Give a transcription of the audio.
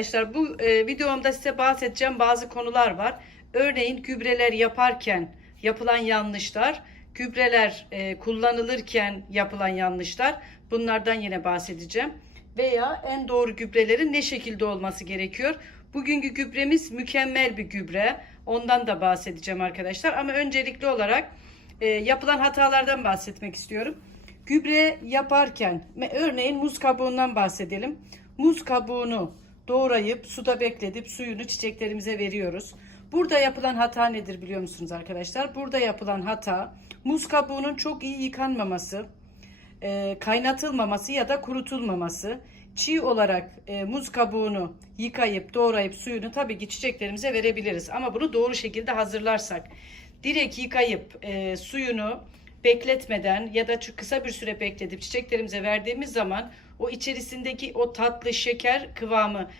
Arkadaşlar bu e, videomda size bahsedeceğim bazı konular var. Örneğin gübreler yaparken yapılan yanlışlar, gübreler e, kullanılırken yapılan yanlışlar. Bunlardan yine bahsedeceğim. Veya en doğru gübrelerin ne şekilde olması gerekiyor. Bugünkü gübremiz mükemmel bir gübre. Ondan da bahsedeceğim arkadaşlar. Ama öncelikli olarak e, yapılan hatalardan bahsetmek istiyorum. Gübre yaparken örneğin muz kabuğundan bahsedelim. Muz kabuğunu doğrayıp suda bekletip suyunu çiçeklerimize veriyoruz. Burada yapılan hata nedir biliyor musunuz arkadaşlar? Burada yapılan hata muz kabuğunun çok iyi yıkanmaması, e, kaynatılmaması ya da kurutulmaması. Çiğ olarak e, muz kabuğunu yıkayıp doğrayıp suyunu tabii ki çiçeklerimize verebiliriz. Ama bunu doğru şekilde hazırlarsak direkt yıkayıp e, suyunu bekletmeden ya da çok kısa bir süre bekletip çiçeklerimize verdiğimiz zaman o içerisindeki o tatlı şeker kıvamı